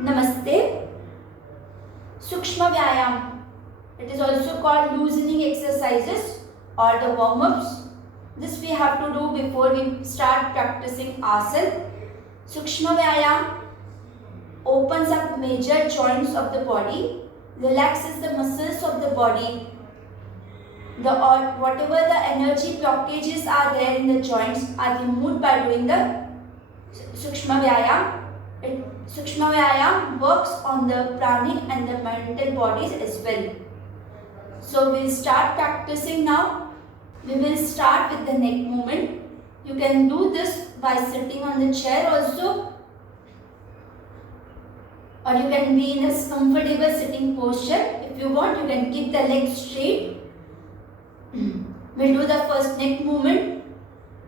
Namaste. Sukshma Vyayam. It is also called loosening exercises or the warm-ups. This we have to do before we start practicing asana. Sukshma Vyayam opens up major joints of the body, relaxes the muscles of the body. Whatever the energy blockages are there in the joints are removed by doing the Sukshma Vyayam. Sukshma Vyayam works on the pranic and the mental bodies as well. So we'll start practicing now. We will start with the neck movement. You can do this by sitting on the chair also, or you can be in a comfortable sitting posture. If you want, you can keep the legs straight. We'll do the first neck movement.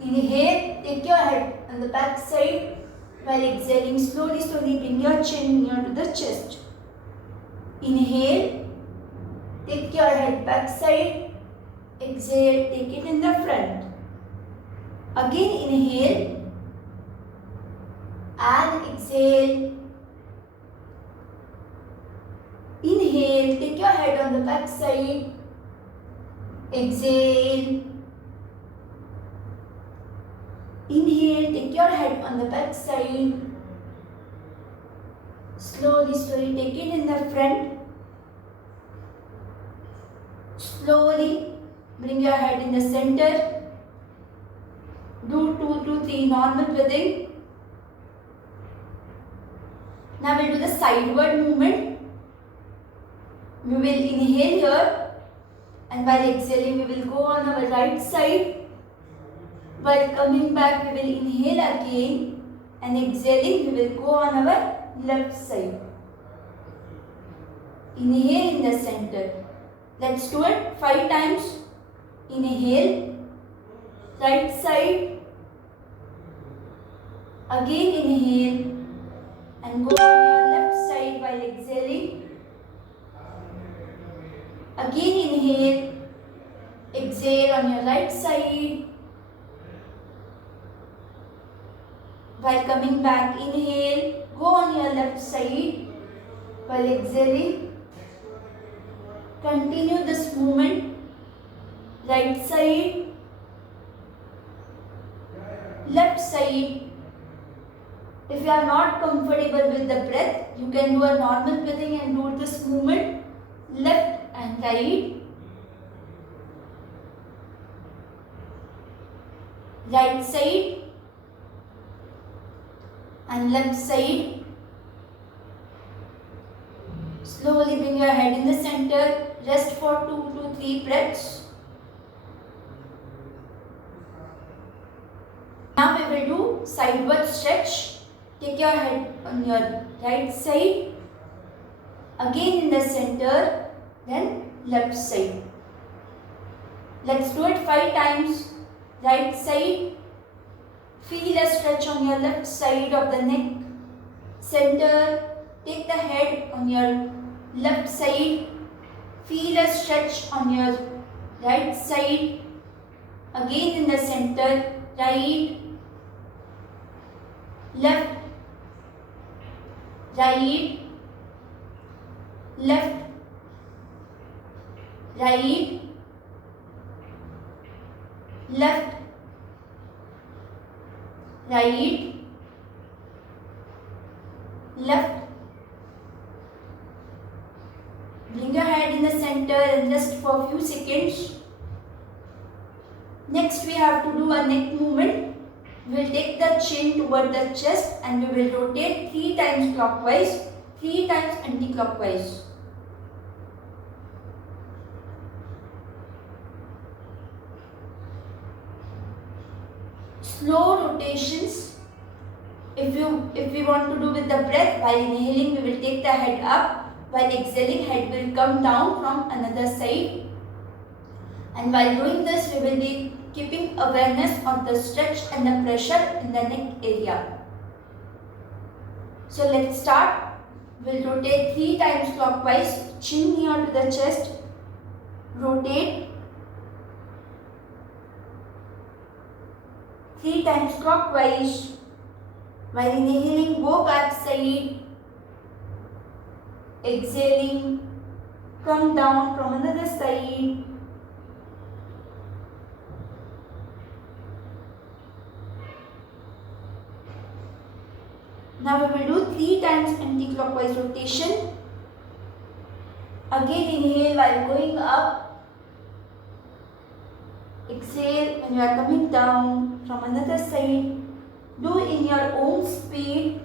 Inhale, take your head on the back side. While exhaling, slowly bring your chin near to the chest. Inhale, take your head back side. Exhale, take it in the front. Again inhale and exhale. Inhale, take your head on the back side. Exhale. Inhale, take your head on the back side. Slowly take it in the front. Slowly bring your head in the center. Do 2 to 3 normal breathing. Now we'll do the sideward movement. We will inhale here, and while exhaling we will go on our right side. While coming back, we will inhale again, and exhaling, we will go on our left side. Inhale in the center. Let's do it 5 times. Inhale, right side. Again inhale, and go on your left side while exhaling. Again inhale, exhale on your right side. While coming back, inhale, go on your left side. While exhaling, continue this movement. Right side, left side. If you are not comfortable with the breath, you can do a normal breathing and do this movement. Left and right. Right side and left side. Slowly bring your head in the center. Rest for 2 to 3 breaths. Now we will do sideward stretch. Take your head on your right side. Again in the center. Then left side. Let's do it 5 times. Right side. Feel a stretch on your left side of the neck. Center. Take the head on your left side. Feel a stretch on your right side. Again in the center. Right. Left. Right. Left. Right. Left. Right. Left. Bring your head in the center and rest for a few seconds. Next we have to do a neck movement. We will take the chin toward the chest and we will rotate 3 times clockwise, 3 times anti-clockwise. Slow rotations. If we want to do with the breath, while inhaling we will take the head up. While exhaling, head will come down from another side. And while doing this, we will be keeping awareness of the stretch and the pressure in the neck area. So let's start. We'll rotate 3 times clockwise, chin near to the chest. Rotate 3 times clockwise. While inhaling, go back side. exhaling, come down from another side. Now we will do 3 times anti-clockwise rotation. Again inhale while going up. Exhale when you are coming down from another side. Do in your own speed.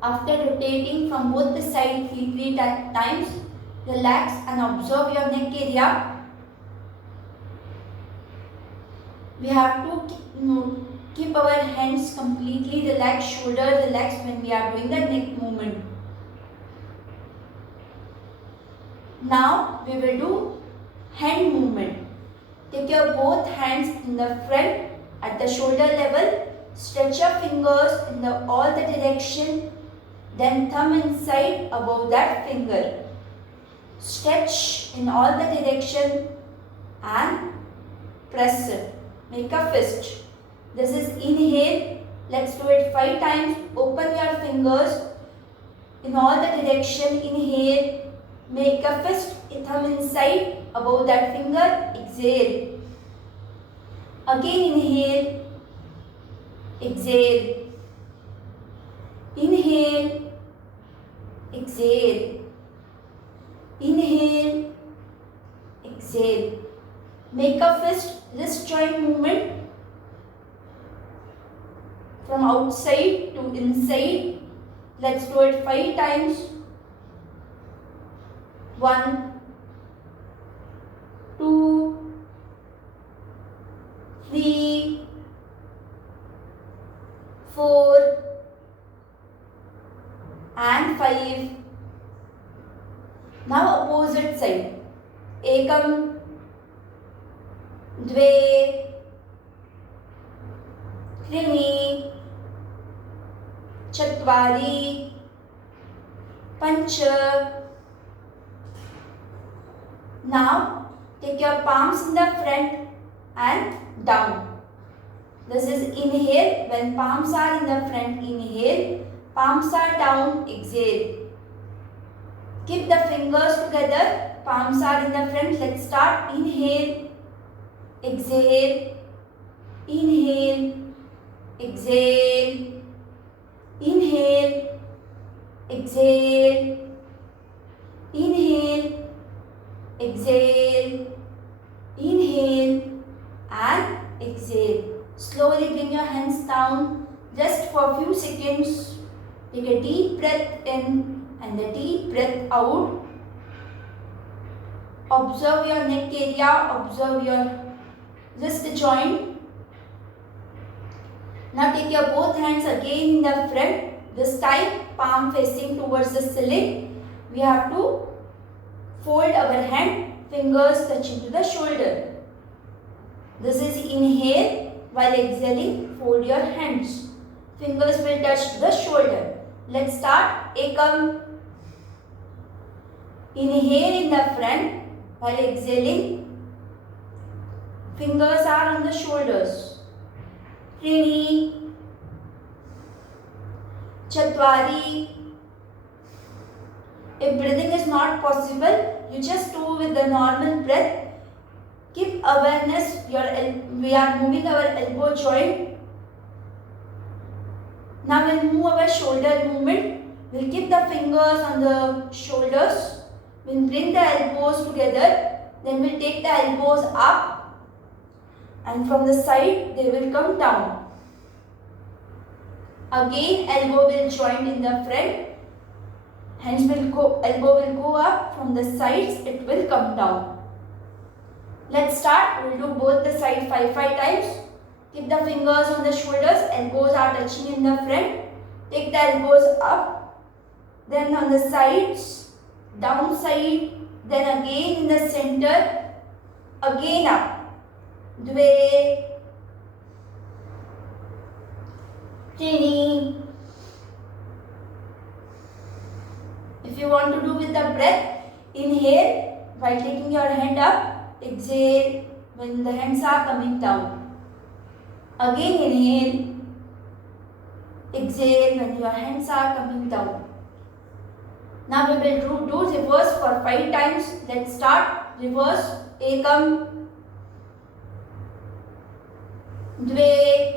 After rotating from both the sides 3 times, relax and observe your neck area. We have to keep our hands completely relaxed, shoulder relaxed when we are doing the neck movement. Now we will do hand movement. Take your both hands in the front at the shoulder level. Stretch your fingers in all the direction. Then thumb inside above that finger. Stretch in all the direction and press it. Make a fist. This is inhale. Let's do it 5 times. Open your fingers in all the direction. Inhale. Make a fist. Thumb inside above that finger. Exhale. Again inhale. Exhale. Inhale. Exhale. Inhale. Exhale. Make a fist wrist joint movement from outside to inside. Let's do it 5 times. 1, 2, 3, 4 and 5. Now opposite side. Ekam, Dve, Trini, Chatvari, Pancha. Now take your palms in the front and down. This is inhale. When palms are in the front, inhale. Palms are down, exhale. Keep the fingers together. Palms are in the front. Let's start. Inhale. Exhale. Inhale. Exhale. Inhale. Exhale. Inhale. Exhale. Inhale and exhale. Slowly bring your hands down just for a few seconds. Take a deep breath in and a deep breath out. Observe your neck area. Observe your wrist joint. Now take your both hands again in the front. This time palm facing towards the ceiling. We have to fold our hand, fingers touching to the shoulder. This is inhale. While exhaling, fold your hands. Fingers will touch to the shoulder. Let's start. Ekam. Inhale in the front. While exhaling, fingers are on the shoulders. Trini. Chatvari. If breathing is not possible, you just do with the normal breath. Keep awareness. We are moving our elbow joint. Now we'll move our shoulder movement. We'll keep the fingers on the shoulders. We'll bring the elbows together. Then we'll take the elbows up. And from the side, they will come down. Again, elbow will join in the front. Elbow will go up. From the sides, it will come down. Let's start. We'll do both the sides 5 times. Keep the fingers on the shoulders. Elbows are touching in the front. Take the elbows up. Then on the sides. Down side. Then again in the center. Again up. Dve. Trini. want to do with the breath. Inhale while taking your hand up. Exhale when the hands are coming down. Again inhale. Exhale when your hands are coming down. Now we will do reverse for 5 times. Let's start. Reverse. Ekam, Dve.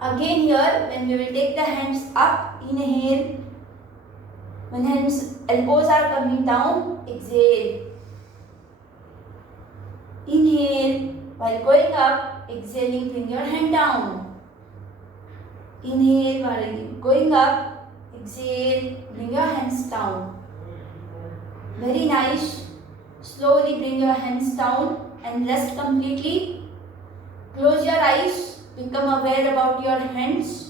Again here, when we will take the hands up, inhale. When elbows are coming down, exhale. Inhale. While going up, exhaling, bring your hand down. Inhale while going up, exhale, bring your hands down. Very nice. Slowly bring your hands down and rest completely. Close your eyes. Become aware about your hands.